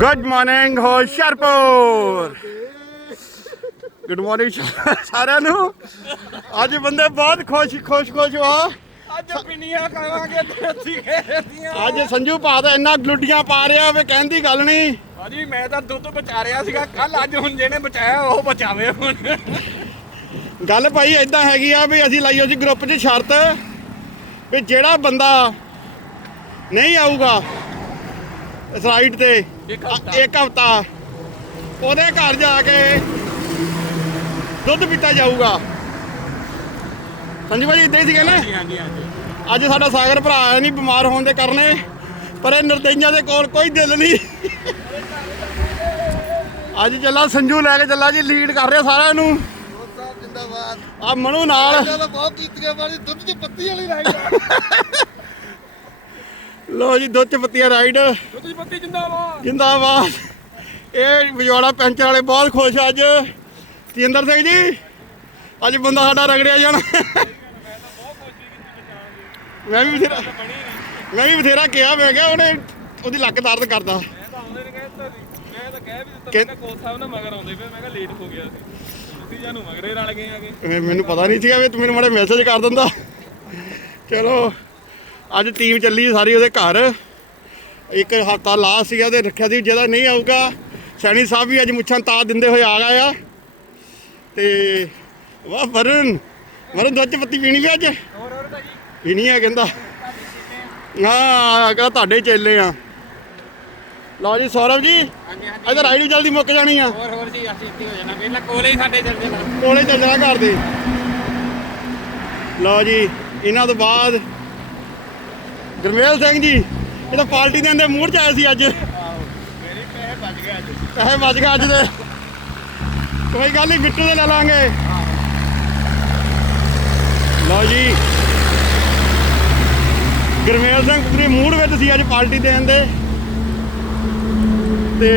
Good morning Hoshiarpur good morning ਸਾਰਿਆਂ ਨੂੰ। ਅੱਜ ਬੰਦੇ ਬਹੁਤ ਖੁਸ਼ ਖੁਸ਼ ਖੁਸ਼ ਆ ਅੱਜ ਪਿੰਨੀਆਂ ਖਾਵਾਂਗੇ ਤੇ ਅੱਛੀ ਖੇਦੀਆਂ ਅੱਜ ਸੰਜੂ ਭਾ ਤਾਂ ਇੰਨਾ ਗਲੁੱਡੀਆਂ ਪਾ ਰਿਹਾ ਵੀ ਕਹਿਣ ਦੀ ਗੱਲ ਨਹੀਂ। ਭਾਜੀ ਮੈਂ ਤਾਂ ਦੁੱਧ ਬਚਾ ਰਿਹਾ ਸੀਗਾ। ਕੱਲ ਅੱਜ ਹੁਣ ਜਿਹਨੇ ਬਚਾਇਆ ਉਹ ਬਚਾਵੇ ਹੁਣ। ਗੱਲ ਭਾਈ ਇਦਾਂ ਹੈਗੀ ਆ ਵੀ ਅਸੀਂ ਲਾਈਓ ਸੀ ਗਰੁੱਪ 'ਚ ਸ਼ਰਤ ਵੀ ਜਿਹੜਾ ਬੰਦਾ ਨਹੀਂ ਆਊਗਾ ਇਸ ਰਾਈਡ ਤੇ ਇੱਕ ਹਫ਼ਤਾ। ਉਹਦੇ ਘਰ ਜਾ ਕੇ ਦੁੱਧ ਪੀਤਾ ਜਾਊਗਾ। ਸੰਜੂ ਭਾਜੀ ਇਦਾਂ ਹੀ ਸੀਗੇ ਨਾ? ਹਾਂਜੀ ਹਾਂਜੀ ਹਾਂਜੀ। ਅੱਜ ਸਾਡਾ ਸਾਗਰ ਭਰਾ ਆਇਆ ਨਹੀਂ ਬਿਮਾਰ ਹੋਣ ਦੇ ਕਾਰਨੇ ਪਰ ਇਹ ਨਿਰਦਈਆਂ ਦੇ ਕੋਲ ਕੋਈ ਦਿਲ ਨਹੀਂ ਅੱਜ ਚੱਲਾ ਸੰਜੂ ਲੈ ਕੇ ਚੱਲਾ ਜੀ ਲੀਡ ਕਰ ਰਿਹਾ ਸਾਰਿਆਂ ਨੂੰ। ਸਾਹਿਬ ਜਿੰਦਾਬਾਦ। ਆ ਮਨੂ ਨਾਲ। ਬਹੁਤ ਕੀਤੀਆਂ ਵਾਲੀ ਦੁੱਧ ਦੀ ਪੱਤੀ ਵਾਲੀ ਰਾਈ ਲੋ ਜੀ ਦੁੱਧ ਪੱਤੀਆਂ ਰਾਈਡ। ਦੁੱਧ ਪੱਤੀ ਜਿੰਦਾਬਾਦ। ਜਿੰਦਾਬਾਦ। ਇਹ ਵਿਜਵਾੜਾ ਪੈਂਚਰ ਵਾਲੇ ਬਹੁਤ ਖੁਸ਼ ਅੱਜ। ਤੇਂਦਰ ਸਿੰਘ ਜੀ ਅੱਜ ਬੰਦਾ ਸਾਡਾ ਰਗੜਿਆ ਜਾਣਾ। ਮੈਂ ਵੀ ਬਥੇਰਾ ਮੈਂ ਵੀ ਬਥੇਰਾ ਕਿਹਾ ਮੈਂ ਕਿਹਾ ਉਹਨੇ ਉਹਦੀ ਲੱਕ ਦਰਦ ਕਰਦਾ। ਮੈਨੂੰ ਪਤਾ ਨਹੀਂ ਸੀਗਾ ਵੀ ਤੂੰ ਮੈਨੂੰ ਮਾੜੇ ਮੈਸੇਜ ਕਰ ਦਿੰਦਾ। ਚਲੋ। ਅੱਜ ਟੀਮ ਚੱਲੀ ਸਾਰੀ ਉਹਦੇ ਘਰ। ਇੱਕ ਹਫਤਾ ਲਾਸਟ ਸੀਗਾ ਤੇ ਰੱਖਿਆ ਸੀ ਜਿਹਦਾ ਨਹੀਂ ਆਊਗਾ ਸੈਣੀ ਸਾਹਿਬ ਵੀ ਅੱਜ ਮੁੱਛਾਂ ਤਾ ਦਿੰਦੇ ਹੋਏ ਆ ਗਏ ਆ। ਤੇ ਵਾਹ ਵਰਨ ਵਰਨ ਦੁੱਧ ਪੱਤੀ ਪੀਣੀ ਵੀ ਅੱਜ? ਹੋਰ ਹੋਰ ਭਾਜੀ। ਪੀਣੀ ਆ ਕਹਿੰਦਾ। ਹਾਂ ਕਹਿੰਦਾ ਤੁਹਾਡੇ ਚੇਲੇ ਆ। ਲਓ ਜੀ ਸੌਰਵ ਜੀ ਰਾਈਡ ਵੀ ਜਲਦੀ ਮੁੱਕ ਜਾਣੀ ਆ। ਹੋਰ ਹੋਰ ਜੀ ਅਸੀਂ ਇੱਥੇ ਹੋ ਜਾਣਾ। ਪਹਿਲਾਂ ਕੋਲੇ ਹੀ ਸਾਡੇ ਚੱਲ ਜਾਣਾ ਕੋਲੇ ਚੱਲ ਜਾਣਾ ਘਰ ਦੇ। ਲਓ ਜੀ ਇਹਨਾਂ ਤੋਂ ਬਾਅਦ ਗੁਰਮੇਲ ਸਿੰਘ ਜੀ, ਇਹ ਤਾਂ ਪਾਰਟੀ ਦੇ ਅੰਦਰ ਮੂਡ ਚ ਆਏ ਸੀ ਅੱਜ। ਮੇਰੇ ਪੈਸੇ ਬਚ ਗਏ ਅੱਜ। ਪੈਸੇ ਬਚ ਗਏ ਅੱਜ ਦੇ। ਕੋਈ ਗੱਲ ਨਹੀਂ ਬਿੱਟੂ ਦੇ ਲੈ ਲਾਂਗੇ। ਲਓ ਜੀ। ਗੁਰਮੇਲ ਸਿੰਘ ਪੂਰੇ ਮੂਡ ਵਿੱਚ ਸੀ ਅੱਜ ਪਾਰਟੀ ਦੇਣ ਦੇ। ਤੇ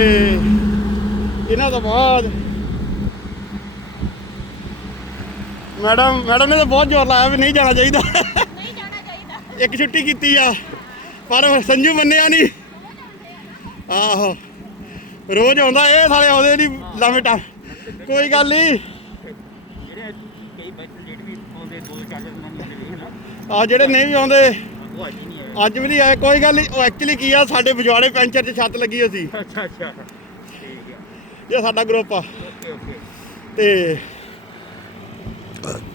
ਇਹਨਾਂ ਤੋਂ ਬਾਅਦ ਮੈਡਮ ਮੈਡਮ ਨੇ ਤਾਂ ਬਹੁਤ ਜ਼ੋਰ ਲਾਇਆ ਵੀ ਨਹੀਂ ਜਾਣਾ ਚਾਹੀਦਾ। ਇੱਕ ਛੁੱਟੀ ਕੀਤੀ ਆ ਪਰ ਸੰਜੂ ਮੰਨਿਆ ਨਹੀਂ ਆਹੋ ਰੋਜ਼ ਆਉਂਦਾ ਇਹ ਸਾਲੇ ਆਉਂਦੇ ਨਹੀਂ ਲਾਵੇਂ ਟਾ ਕੋਈ ਗੱਲ ਨਹੀਂ ਆ ਜਿਹੜੇ ਨਹੀਂ ਵੀ ਆਉਂਦੇ ਅੱਜ ਵੀ ਨਹੀਂ ਆਏ ਕੋਈ ਗੱਲ ਨਹੀਂ ਉਹ ਐਕਚੁਅਲੀ ਕੀ ਆ ਸਾਡੇ ਵਿਜਵਾੜੇ ਪੈਂਚਰ 'ਚ ਛੱਤ ਲੱਗੀ ਹੋਈ ਸੀ। ਅੱਛਾ ਅੱਛਾ। ਠੀਕ ਹੈ ਇਹ ਸਾਡਾ ਗਰੁੱਪ ਆ। Okay okay. ਤੇ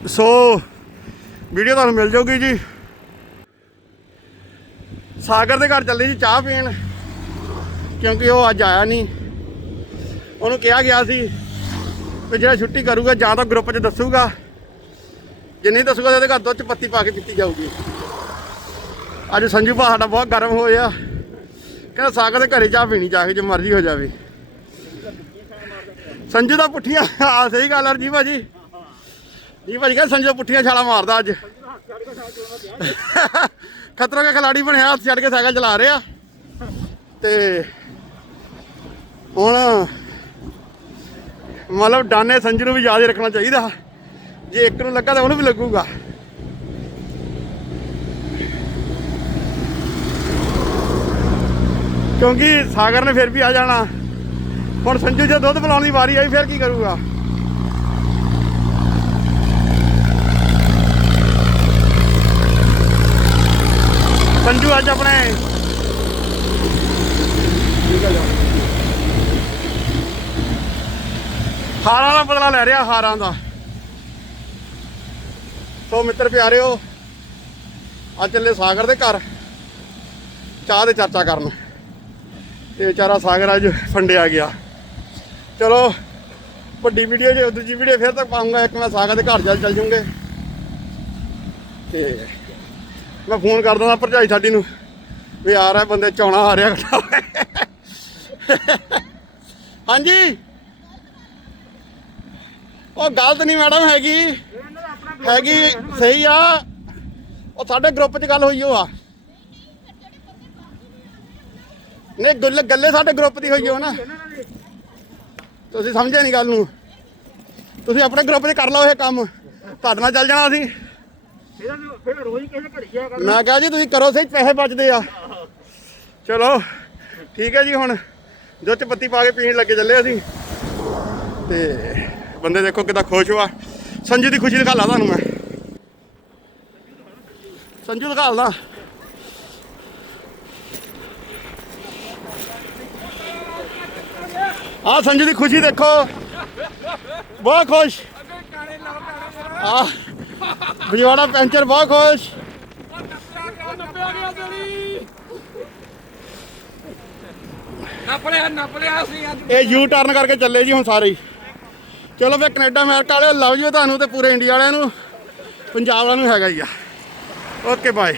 ਸੋ ਵੀਡੀਓ ਤੁਹਾਨੂੰ ਮਿਲ ਜਾਊਗੀ ਜੀ। ਸਾਗਰ ਦੇ ਘਰ ਚੱਲੇ ਜੀ ਚਾਹ ਪੀਣ, ਕਿਉਂਕਿ ਉਹ ਅੱਜ ਆਇਆ ਨਹੀਂ। ਉਹਨੂੰ ਕਿਹਾ ਗਿਆ ਸੀ ਵੀ ਜਿਹੜਾ ਛੁੱਟੀ ਕਰੂਗਾ ਜਾਂ ਤਾਂ ਗਰੁੱਪ 'ਚ ਦੱਸੂਗਾ। ਜੇ ਨਹੀਂ ਦੱਸੂਗਾ ਤਾਂ ਉਹਦੇ ਘਰ ਦੁੱਧ 'ਚ ਪੱਤੀ ਪਾ ਕੇ ਪੀਤੀ ਜਾਊਗੀ। ਅੱਜ ਸੰਜੂ ਭਾ ਸਾਡਾ ਬਹੁਤ ਗਰਮ ਹੋਇਆ ਕਹਿੰਦਾ ਸਾਗਰ ਦੇ ਘਰੇ ਚਾਹ ਪੀਣੀ ਜਾ ਜੇ ਮਰਜ਼ੀ ਹੋ ਜਾਵੇ। ਸੰਜੂ ਦਾ ਪੁੱਠੀਆਂ ਆ ਸਹੀ ਗੱਲ ਹੈ ਜੀ ਭਾਜੀ। ਜੀ ਭਾਜੀ ਕਹਿੰਦਾ ਸੰਜੂ ਪੁੱਠੀਆਂ ਛਾਲਾ ਮਾਰਦਾ ਅੱਜ। ਖਤਰੋਂ ਕੇ ਖਿਲਾੜੀ ਬਣਿਆ, ਹੱਥ ਛੱਡ ਕੇ ਸਾਈਕਲ ਚਲਾ ਰਿਹਾ। ਤੇ ਹੁਣ ਮਤਲਬ ਡਾਨੇ ਸੰਜੂ ਨੂੰ ਵੀ ਯਾਦ ਰੱਖਣਾ ਚਾਹੀਦਾ। ਜੇ ਇੱਕ ਨੂੰ ਲੱਗਾ ਤਾਂ ਉਹਨੂੰ ਵੀ ਲੱਗੂਗਾ। ਕਿਉਂਕਿ ਸਾਗਰ ਨੇ ਫਿਰ ਵੀ ਆ ਜਾਣਾ। ਹੁਣ ਸੰਜੂ ਜੇ ਦੁੱਧ ਪਿਲਾਉਣ ਦੀ ਵਾਰੀ ਆਈ, ਫਿਰ ਕੀ ਕਰੂਗਾ? ਸੰਜੂ ਅੱਜ ਆਪਣੇ। ਹਾਰਾਂ ਦਾ ਬਦਲਾ ਲੈ ਰਿਹਾ ਹਾਰਾਂ ਦਾ। ਸੋ ਮਿੱਤਰ ਪਿਆਰਿਓ, ਅੱਜ ਚੱਲੇ ਸਾਗਰ ਦੇ ਘਰ, ਚਾਹ ਦੇ ਚਰਚਾ ਕਰਨ। ਤੇ ਵਿਚਾਰਾ ਸਾਗਰ ਅੱਜ ਫੰਡਿਆ ਗਿਆ। ਚਲੋ, ਵੱਡੀ ਵੀਡੀਓ ਜੇ, ਦੂਜੀ ਵੀਡੀਓ ਫਿਰ ਤੱਕ ਪਾਉਂਗਾ, ਇੱਕ ਮੈਂ ਸਾਗਰ ਦੇ ਘਰ ਚੱਲ ਚੱਲ ਜੂਗੇ। ਤੇ ਮੈਂ ਫੋਨ ਕਰ ਦਿੰਦਾ ਭਰਜਾਈ ਸਾਡੀ ਨੂੰ ਵੀ ਆ ਰਿਹਾ ਬੰਦੇ ਚੌਣਾ ਆ ਰਿਹਾ ਹਾਂਜੀ? ਉਹ ਗਲਤ ਨਹੀਂ ਮੈਡਮ ਹੈਗੀ। ਹੈਗੀ ਸਹੀ ਆ। ਉਹ ਸਾਡੇ ਗਰੁੱਪ 'ਚ ਗੱਲ ਹੋਈ ਉਹ ਆ। ਨਹੀਂ, ਗੱਲ ਗੱਲੇ ਸਾਡੇ ਗਰੁੱਪ ਦੀ ਹੋਈ ਹੋ ਨਾ। ਤੁਸੀਂ ਸਮਝਿਆ ਨਹੀਂ ਗੱਲ ਨੂੰ। ਤੁਸੀਂ ਆਪਣੇ ਗਰੁੱਪ 'ਚ ਕਰ ਲਓ ਇਹ ਕੰਮ। ਤੁਹਾਡੇ ਨਾਲ ਚੱਲ ਜਾਣਾ ਅਸੀਂ। ਫਿਰ ਕਿਸੇ ਜਾ ਮੈਂ ਕਿਹਾ ਜੀ ਤੁਸੀਂ ਕਰੋ ਸਹੀ ਪੈਸੇ ਬਚਦੇ ਆ। ਚਲੋ ਠੀਕ ਹੈ ਜੀ ਹੁਣ। ਦੁੱਧ ਚ ਪੱਤੀ ਪਾ ਕੇ ਪੀਣ ਲੱਗੇ ਚੱਲੇ ਅਸੀਂ। ਤੇ ਬੰਦੇ ਦੇਖੋ ਕਿਦਾਂ ਖੁਸ਼ ਹੋਆ। ਸੰਜੂ ਦੀ ਖੁਸ਼ੀ ਦਿਖਾ ਲਾ ਤੁਹਾਨੂੰ ਮੈਂ। ਸੰਜੂ ਦਿਖਾ ਲਾ। ਆ ਸੰਜੂ ਦੀ ਖੁਸ਼ੀ ਦੇਖੋ। ਬਹੁਤ ਖੁਸ਼। ਆ ਬਜਵਾੜਾ ਪੈਂਚਰ ਬਹੁਤ ਖੁਸ਼। ਸੀ ਅੱਜ। ਇਹ ਯੂ ਟਰਨ ਕਰਕੇ ਚੱਲੇ ਜੀ ਹੁਣ ਸਾਰੇ ਹੀ। ਚਲੋ ਫੇ ਕੈਨੇਡਾ ਅਮਰੀਕਾ ਵਾਲੇ ਲਵ ਜੀ ਤੁਹਾਨੂੰ ਤੇ ਪੂਰੇ ਇੰਡੀਆ ਵਾਲਿਆਂ ਨੂੰ। ਪੰਜਾਬ ਵਾਲਿਆਂ ਨੂੰ ਹੈਗਾ ਹੀ ਆ। Okay bye.